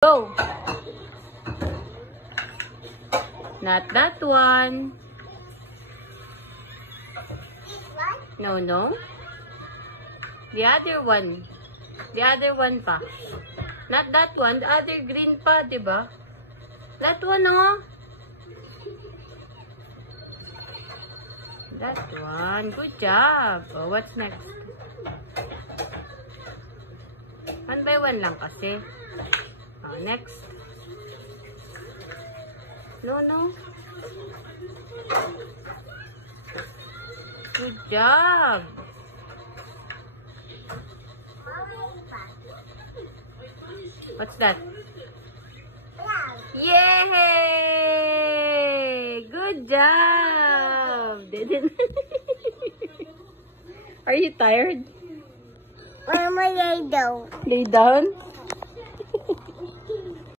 Go! Not that one. No, no. The other one. The other one pa. Not that one. The other green pa, diba? That one, oh. That one. Good job. Oh, what's next? One by one lang kasi. Oh, next. No, no. Good job. What's that? Yay! Good job. Are you tired? I'm gonna lay down. Lay down?